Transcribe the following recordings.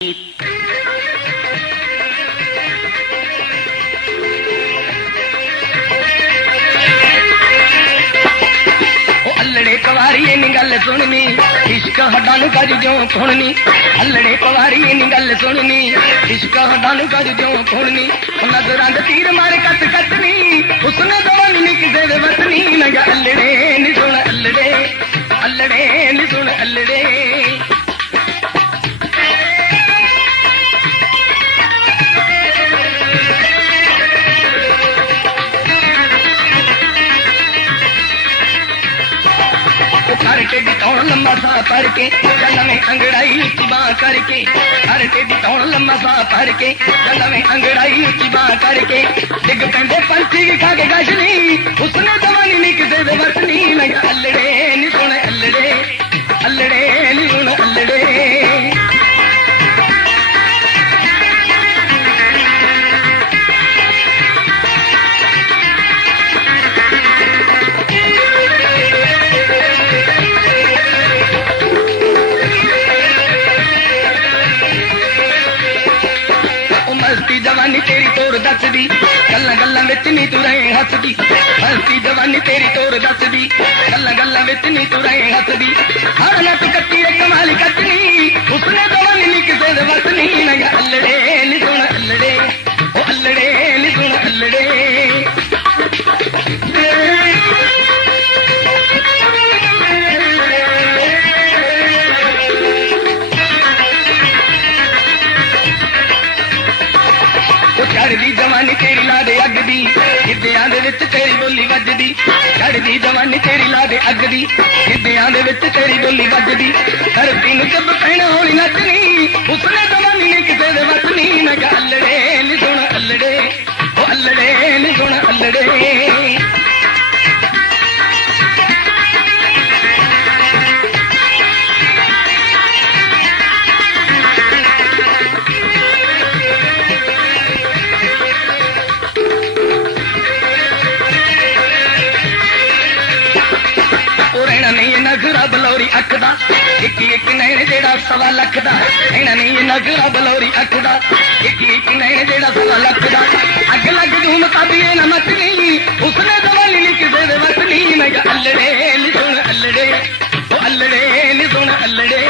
अल्लड़े कवारी नी गल सुननी इश्क हड्डां नूं कज जो खुणनी। अल्लड़े कवारी नी गल सुननी इश्क हड्डां नूं कज जो खुणनी। नजरां दे तीर मारे कट कटनी उसने दवानी नी किसे दे वतनी। नंगा अल्लड़े नी सुन अल्लड़े अल्लड़े नी सुन अल्लड़े। करके बिताउण लम्मा सा भर के जल में अंगड़ाई ऊंची बां करके। करके बिताउण लम्मा सा भर के जल में अंगड़ाई ऊंची बां करके। डिग पेंदे पंछी खा के गशनी उसने जवानी नी किसे दे वतनी। लगा अल्लड़े नी सुन अल्लड़े अल्लड़े नी सुन अल्लड़े। जवानी तेरी तोर दसदी गल्लां गल्लां विच नी तू रहे हसदी। हसदी जवानी तेरी तोर दसदी गल्लां गल्लां विच नी तू रहे हसदी। हर नट कट्टी कमाली कटनी उसने जवानी नी किसे दे वतनी। लगा अल्लड़े नी सुन अल्लड़े ओ अल्लड़े नी सुन अल्लड़े। चढ़दी जवानी तेरी ला दे अग दी गिद्दियां दे विच तेरी बोली वजदी। चढ़दी जवानी तेरी ला दे अग दी गिद्दियां दे विच तेरी बोली वजदी। धरती नूं जब पैना होनी नचनी उसने जवानी नी किसे दे वतनी। नगा अल्लड़े नी सुन अल्लड़े ओ अल्लड़े नी सुन अल्लड़े। नगरा बलौरी अख दा एक एक नैन जेड़ा सवा लख दा। एना नहीं नगरा बलौरी अख दा एक एक नैन जेड़ा सवा लख दा। अग लग जून ताबिए न मचनी उसने जवानी नी किसे दे वतनी। मैं अल्लड़े नी सुन अल्लड़े ओ अल्लड़े नी सुन अल्लड़े।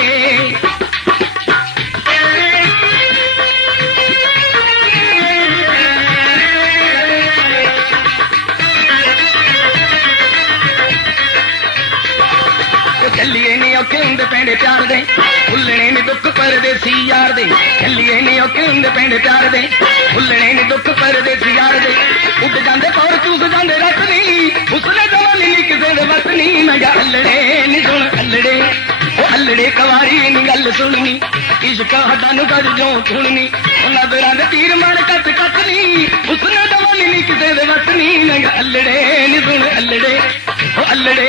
चलिए नी औखे हुंदे पेंडे प्यार दे भुल्लने नी दुख परदेसी यार दे। चलिए नी औखे हुंदे पेंडे प्यार दे भुल्लने नी दुख परदेसी यार दे। उड़ जांदे पौर चूस जांदे रतनी उसने जवानी नी किसे दे वतनी। मैं अल्लड़े नी सुन अल्लड़े ओ अल्लड़े कवारी नी गल सुननी इश्क हड्डां नूं कज जो खुणनी। नजरां दे तीर मार कट कटनी उसने जवानी नी किसे दे वतनी। मैं अल्लड़े नी सुन अल्लड़े ओ अल्लड़े